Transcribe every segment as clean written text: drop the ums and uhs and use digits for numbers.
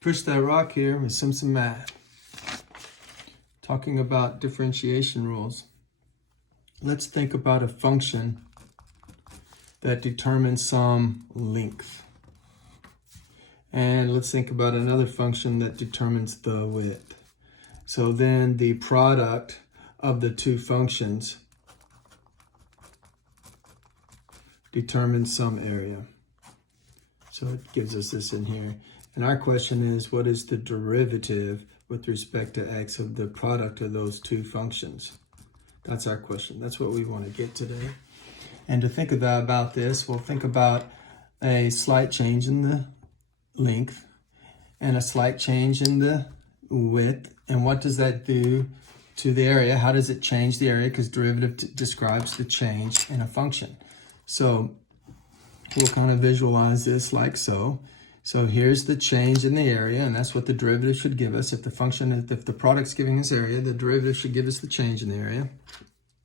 Push That Rock here with Simpson Math. Talking about differentiation rules. Let's think about a function that determines some length. And let's think about another function that determines the width. So then the product of the two functions determines some area. So it gives us this in here. And our question is, what is the derivative with respect to x of the product of those two functions? That's our question. That's what we want to get today. And to think about this, we'll think about a slight change in the length and a slight change in the width. And what does that do to the area? How does it change the area? Because derivative describes the change in a function. So we'll kind of visualize this like so. So here's the change in the area, and that's what the derivative should give us. If the product's giving us area, the derivative should give us the change in the area.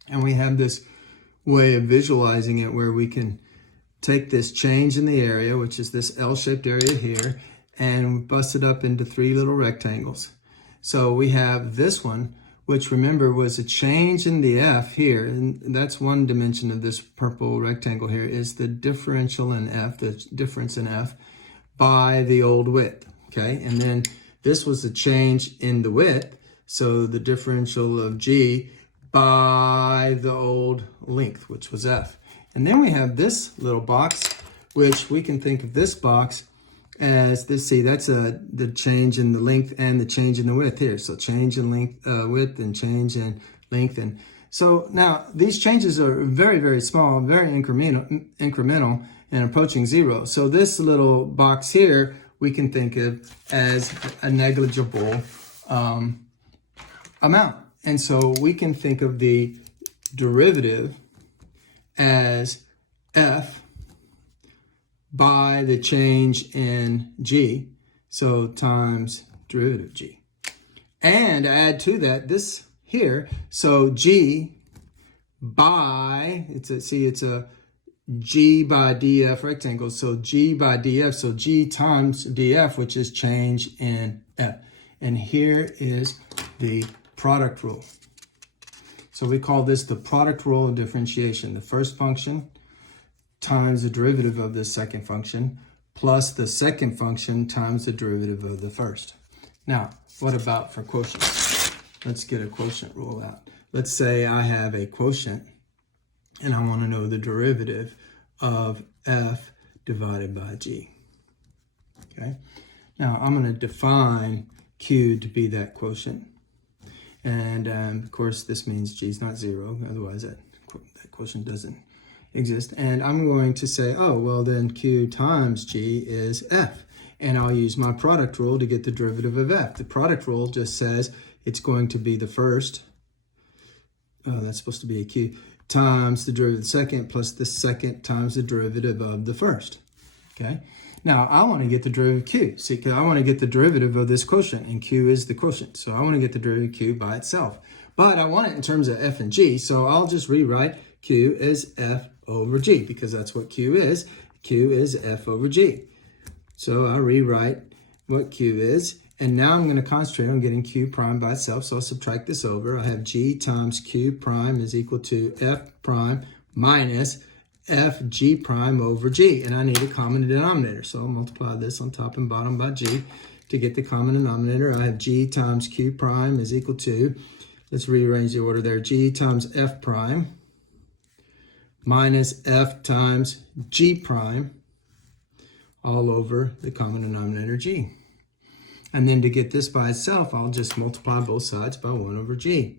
And we have this way of visualizing it where we can take this change in the area, which is this L-shaped area here, and bust it up into three little rectangles. So we have this one, which remember was a change in the f here, and that's one dimension of this purple rectangle here, is the differential in f, the difference in f, by the old width, okay? And then this was the change in the width, so the differential of g by the old length, which was f. And then we have this little box, which we can think of this box as this. See, that's the change in the length and the change in the width here. So change in length, width, and change in length. And so now these changes are very, very small, very incremental, and approaching zero. So this little box here we can think of as a negligible amount. And so we can think of the derivative as f by the change in g, so times derivative g. And add to that this here, so g by, it's a g by df rectangle, so g by df, so g times df, which is change in f. And here is the product rule. So we call this the product rule of differentiation. The first function times the derivative of the second function plus the second function times the derivative of the first. Now, what about for quotients? Let's get a quotient rule out. Let's say I have a quotient and I want to know the derivative of f divided by g. Okay. Now I'm going to define q to be that quotient. And of course, this means g is not zero. Otherwise, that quotient doesn't exist. And I'm going to say, oh, well, then q times g is f. And I'll use my product rule to get the derivative of f. The product rule just says it's going to be the first. Oh, that's supposed to be a q times the derivative of the second plus the second times the derivative of the first. Okay. Now, I want to get the derivative of q. See, because I want to get the derivative of this quotient, and q is the quotient. So I want to get the derivative of q by itself. But I want it in terms of f and g, so I'll just rewrite q as f over g, because that's what q is. Q is f over g. So I'll rewrite what q is, and now I'm going to concentrate on getting q prime by itself, so I'll subtract this over. I have g times q prime is equal to f prime minus f g prime over g, and I need a common denominator, so I'll multiply this on top and bottom by g to get the common denominator. I have g times q prime is equal to, let's rearrange the order there, g times f prime minus f times g prime all over the common denominator g. And then to get this by itself, I'll just multiply both sides by 1 over g.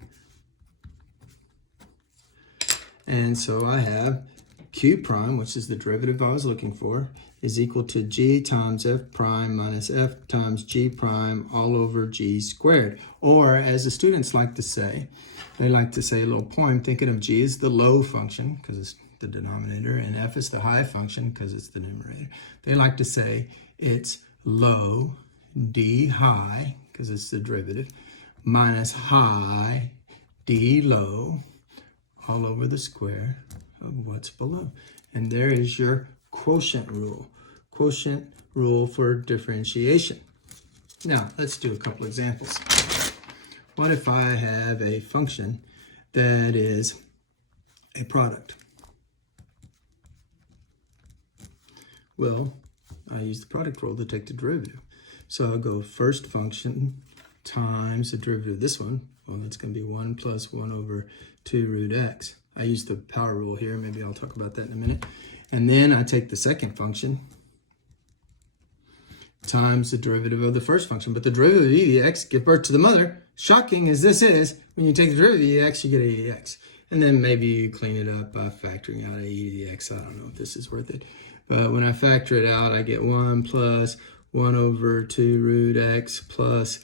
And so I have q prime, which is the derivative I was looking for, is equal to g times f prime minus f times g prime all over g squared. Or, as the students like to say, they like to say a little poem thinking of g as the low function, because it's the denominator, and f is the high function, because it's the numerator. They like to say it's low d high, because it's the derivative, minus high d low all over the square of what's below. And there is your quotient rule. Quotient rule for differentiation. Now, let's do a couple examples. What if I have a function that is a product? Well, I use the product rule to take the derivative. So I'll go first function times the derivative of this one. Well, that's going to be 1 plus 1 over 2 root x. I use the power rule here. Maybe I'll talk about that in a minute. And then I take the second function times the derivative of the first function. But the derivative of e to the x give birth to the mother. Shocking as this is, when you take the derivative of e to the x, you get e to the x. And then maybe you clean it up by factoring out e to the x. I don't know if this is worth it. But when I factor it out, I get 1 plus 1 over 2 root x plus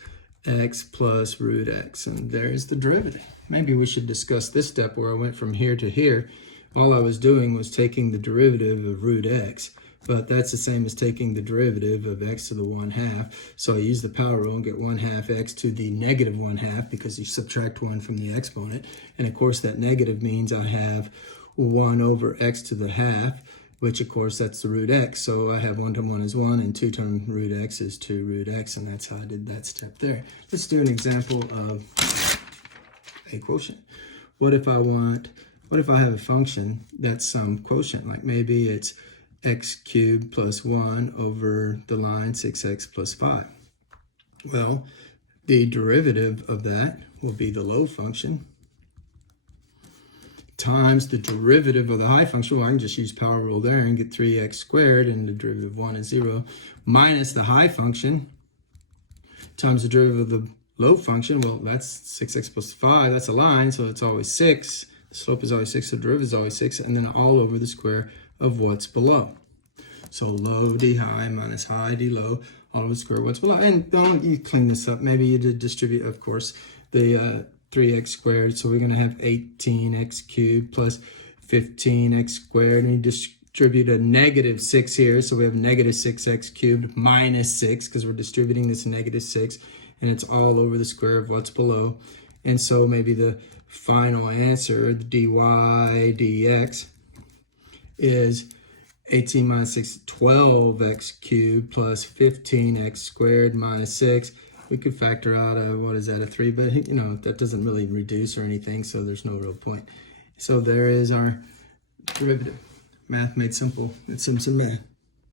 root x. And there's the derivative. Maybe we should discuss this step where I went from here to here. All I was doing was taking the derivative of root x. But that's the same as taking the derivative of x to the 1/2. So I use the power rule and get 1/2 x to the negative 1/2 because you subtract 1 from the exponent. And of course that negative means I have 1 over x to the half, which of course that's the root x. So I have 1 times 1 is 1 and 2 times root x is 2 root x. And that's how I did that step there. Let's do an example of a quotient. What if I have a function that's some quotient, like maybe it's x cubed plus 1 over the line 6x plus 5. Well, the derivative of that will be the low function times the derivative of the high function. Well, I can just use power rule there and get 3x squared, and the derivative of 1 is 0, minus the high function times the derivative of the low function. Well, that's 6x plus 5. That's a line, so it's always 6. The slope is always 6, so the derivative is always 6, and then all over the square of what's below. So low d high minus high d low, all over the square of what's below. And don't you clean this up. Maybe you did distribute, of course, the 3x squared. So we're going to have 18x cubed plus 15x squared. And you distribute a negative 6 here. So we have negative 6x cubed minus 6 because we're distributing this negative 6. And it's all over the square of what's below. And so maybe the final answer, the dy dx, is 18 minus 6, 12x cubed plus 15x squared minus 6. We could factor out what is that, a 3, but you know, that doesn't really reduce or anything, so there's no real point. So there is our derivative. Math made simple. It's Simpson Math.